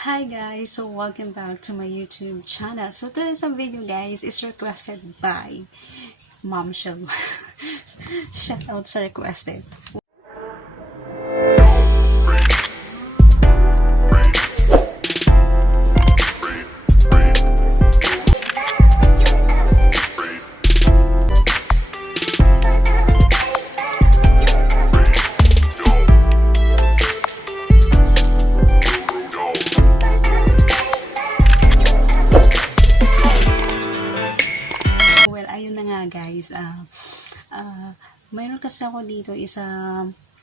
Hi guys, so welcome back to my YouTube channel. So today's video guys is requested by Mom Shell. Shout out sa requested. Well, ayun na nga guys. Mayroon kasi ako dito isa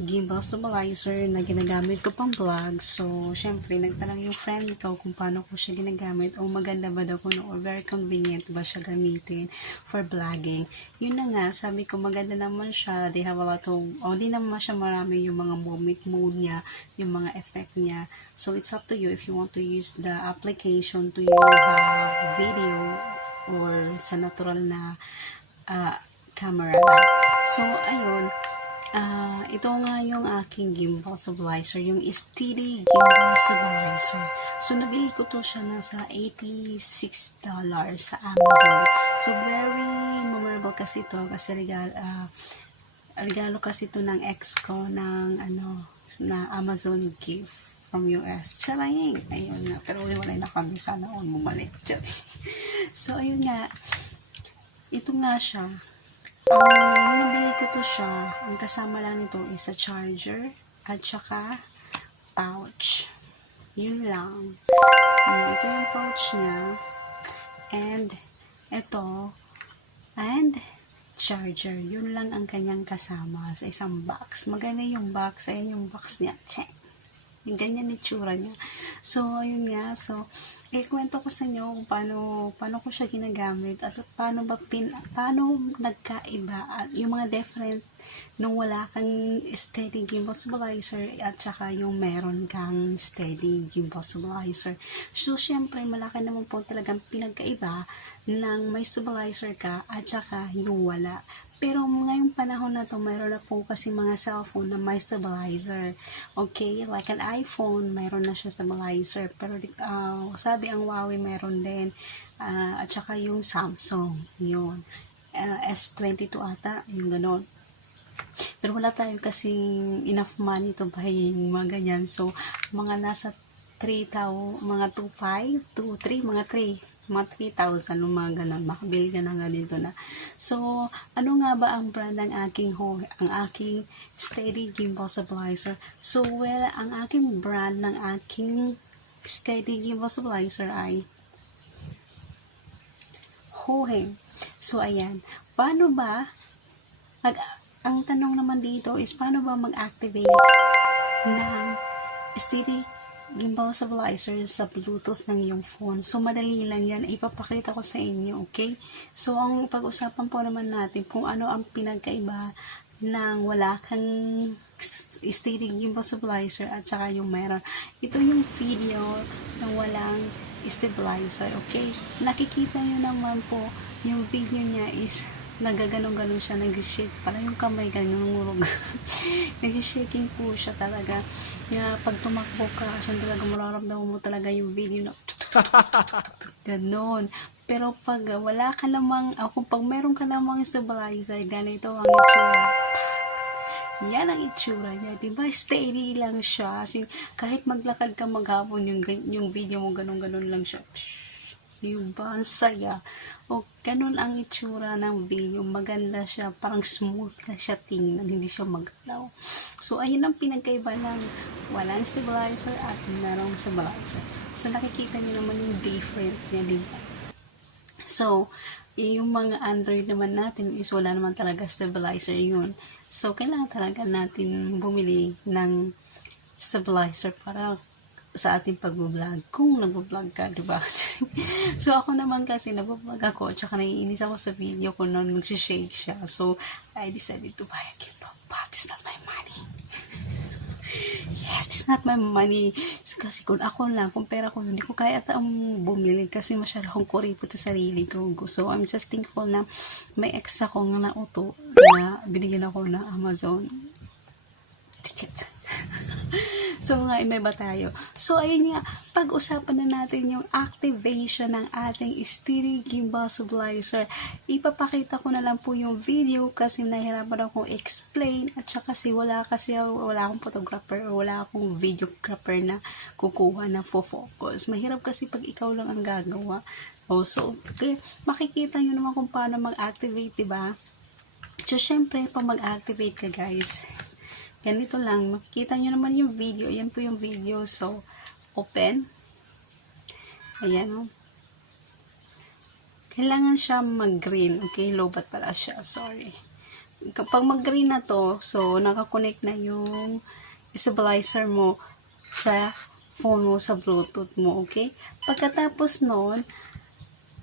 gimbal stabilizer na ginagamit ko pang vlog. So, syempre, nagtanong yung friend ko kung paano ko siya ginagamit o maganda ba daw kung or very convenient ba siya gamitin for vlogging. Yun na nga, sabi ko maganda naman siya. They have a lot of, di naman siya marami yung mga movement mode niya, yung mga effect niya. So, it's up to you if you want to use the application to your video or sa natural na camera. So, ayun. Ito nga yung aking gimbal stabilizer, yung steady gimbal stabilizer. So, nabili ko to siya nasa $86 sa Amazon. So, very memorable kasi to kasi regalo kasi to ng ex ko ng na Amazon gift from US. Charing! Ayun nga. Pero wala na kami. Sana all bumalik. Charing. So, ayun nga. Ito nga siya. Nabili ko to siya. Ang kasama lang nito is a charger at saka pouch. Yun lang. Ito yung pouch niya. And ito. And charger. Yun lang ang kanyang kasama sa isang box. Maganda yung box. Ayan yung box niya. Check. Yung ganyan ni tsura niya. So, ayun nga. So, kwento ko sa inyo kung paano ko siya ginagamit at paano nagkaiba at yung mga different nung wala kang steady gimbal stabilizer at saka yung meron kang steady gimbal stabilizer. So, syempre, malaki naman po talagang pinagkaiba ng may stabilizer ka at saka yung wala. Pero ngayong panahon na to, mayroon na po kasi mga cellphone na may stabilizer. Okay? Like an iPhone, mayroon na siya stabilizer. Pero sabi ang Huawei mayroon din. At saka yung Samsung. Yun. S22 ata. Yung ganon. Pero wala tayo kasing enough money to buy yung mga ganyan. So, mga nasa 3,000, mga 2,500, 2,300, mga 3,000, mga ganun, makabili ka na ganito na. So, ano nga ba ang brand ng ang aking steady gimbal stabilizer? So, well, ang aking brand ng aking steady gimbal stabilizer ay Hohe. So, ayan. Paano ba, ang tanong naman dito is, paano ba mag-activate ng steady gimbal stabilizer sa Bluetooth ng iyong phone? So, madali lang yan. Ipapakita ko sa inyo, okay? So, ang pag-usapan po naman natin kung ano ang pinagkaiba ng wala kang steady gimbal stabilizer at saka yung meron. Ito yung video ng walang stabilizer, okay? Nakikita nyo naman po, yung video niya is nagaganong-ganon siya, nag-shake, parang yung kamay ganun, nag-shaking po siya talaga, na pag tumakbo ka, siya talaga mararamdaman mo talaga yung video na ganon. Pero pag wala ka namang, kung pag meron ka namang stabilizer, ganito ang itsura. Yan ang itsura niya, diba? Steady lang siya. Kahit maglakad ka maghapon, yung video mo ganon-ganon lang siya. Yung ba, ang saya. O, ganun ang itsura ng video. Maganda siya. Parang smooth na siya tingnan. Hindi siya magalaw. So, ayun ang pinagkaiba ng walang stabilizer at merong stabilizer. So, nakikita niyo naman yung different niya, diba? So, yung mga Android naman natin is wala naman talaga stabilizer yun. So, kailangan talaga natin bumili ng stabilizer para sa ating pag-vlog, kung nag-vlog ka, diba? So, ako naman kasi nag-vlog ako, tsaka naiinis ako sa video ko noon, nag-shake siya. So, I decided to buy a gimbal, but it's not my money. Yes, it's not my money. Kasi kung ako lang, kung pera ko, hindi ko kaya ang bumili kasi masyado akong kuripot sa sarili ko. So, I'm just thankful na may ex akong nauto na binigyan ako ng Amazon ticket. So nga, may ba tayo? So ayun nga, pag-usapan na natin yung activation ng ating steady gimbal stabilizer. Ipapakita ko na lang po yung video kasi nahirapan akong explain at saka wala akong photographer o wala akong videographer na kukuha na focus. Mahirap kasi pag ikaw lang ang gagawa. Oh, so, okay, makikita nyo naman kung paano mag-activate, diba? So, syempre, pag mag-activate ka, guys, ganito lang. Makikita nyo naman yung video. Ayan po yung video. So, open. Ayan, oh. Kailangan siya mag-green. Okay, lobat pala siya. Sorry. Kapag mag-green na to, so, nakakonect na yung stabilizer mo sa phone mo, sa Bluetooth mo. Okay? Pagkatapos nun,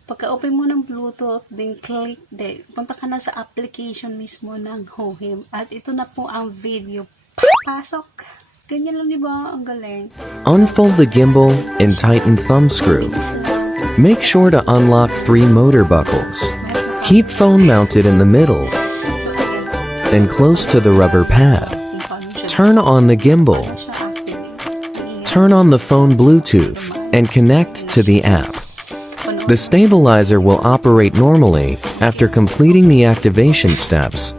pagka-open mo ng Bluetooth, then click, punta ka na sa application mismo ng Hohem. At ito na po ang video. Pasok. Ganyan lang, diba? Ang galing. Unfold the gimbal and tighten thumb screw. Make sure to unlock 3 motor buckles. Keep phone mounted in the middle So, ayan. and close to the rubber pad. Kung paano siya. Turn on the gimbal. Siya activate. Turn on the phone Bluetooth and connect to the app. The stabilizer will operate normally after completing the activation steps.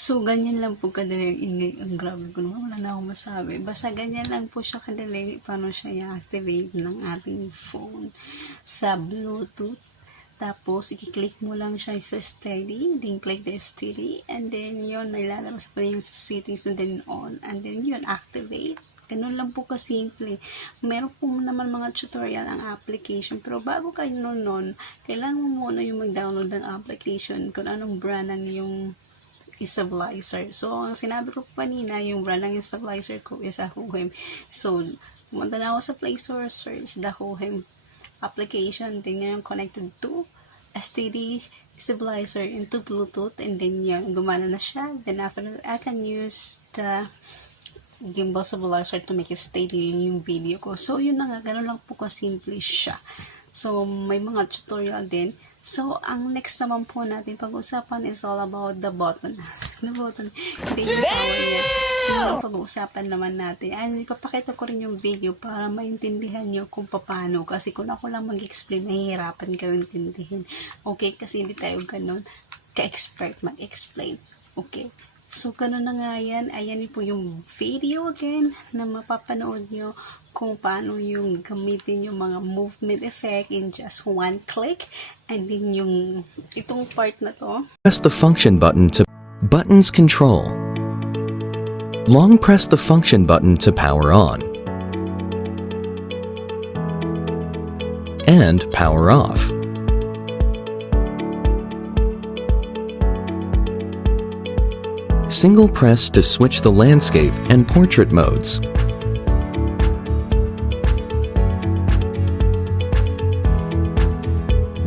So, ganyan lang po kadali. Ingay, ang grabe ko naman. Wala na akong masabi. Basta ganyan lang po siya kadali. Paano siya i-activate ng ating phone sa Bluetooth. Tapos, i-click mo lang siya sa steady. Then, click the steady. And then, yun, may lalabas pa yung sa settings. And then, on. And then, yun, activate. Ganun lang po kasimple. Meron po naman mga tutorial ang application. Pero bago kayo nun, kailangan mo muna yung mag-download ng application kung anong brand ng yung stabilizer. So, ang sinabi ko po kanina, yung brand ng stabilizer ko is a Hohem. So, pumunta na ako sa Play Store, search the Hohem application. Then, yung connected to STD stabilizer into Bluetooth. And then, yung gumana na siya. Then, after that, I can use the gimbal stabilizer to make it steady yung video ko. So, yun na nga. Ganun lang po kasimple siya. So, may mga tutorial din. So, ang next naman po natin pag-usapan is all about the button. The button. Hindi yung power niya. So, yung pag-uusapan naman natin. Ay, ipapakita ko rin yung video para maintindihan nyo kung paano. Kasi kung ako lang mag-explain, mahihirapan kayo intindihin. Okay? Kasi hindi tayo ganun ka-expert mag-explain. Okay? So, ganun na nga yan. Ayan po yung video again na mapapanood nyo kung paano yung gamitin yung mga movement effect in just one click. And then yung itong part na to. Press the function button to buttons control. Long press the function button to power on and power off. Single press to switch the landscape and portrait modes.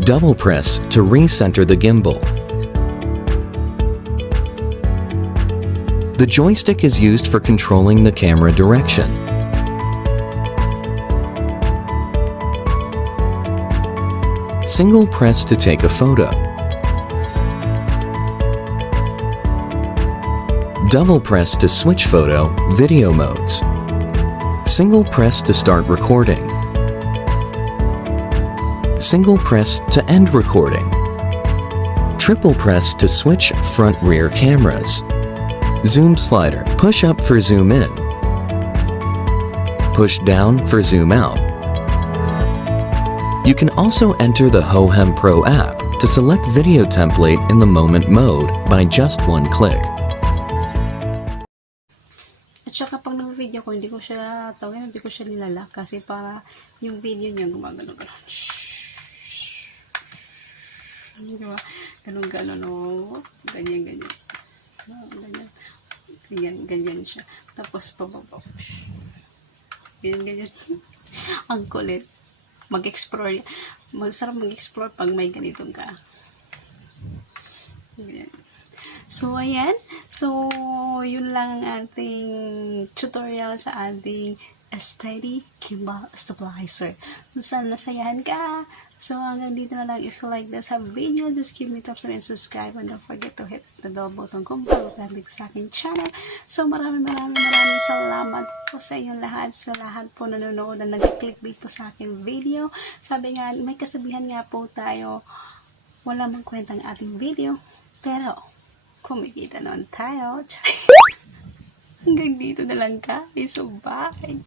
Double press to recenter the gimbal. The joystick is used for controlling the camera direction. Single press to take a photo. Double press to switch photo, video modes. Single press to start recording. Single press to end recording. Triple press to switch front-rear cameras. Zoom slider, push up for zoom in. Push down for zoom out. You can also enter the Hohem Pro app to select video template in the moment mode by just one click. At saka pag nag-video ko, hindi ko siya nilala kasi para yung video niya gumagano-ganon. Diba? Ganon-ganon, oh. Ganyan. Ganyan siya. Tapos pababa. Ganyan. Ang kulit. Mag-explore. Masarap mag-explore pag may ganitong ka. Ganyan. So, ayan. So, yun lang ang ating tutorial sa ating steady gimbal stabilizer. So, sana nasayahan ka. So, hanggang dito na lang. If you like this video, just give me thumbs up and subscribe. And don't forget to hit the bell button kung bago ka sa aking channel. So, maraming salamat po sa inyong lahat. Sa lahat po nanonood na nag-clickbait po sa aking video. Sabi nga, may kasabihan nga po tayo, wala mang kwentang ating video, pero kumikita naman tayo. Hanggang dito na lang guys. So, bye!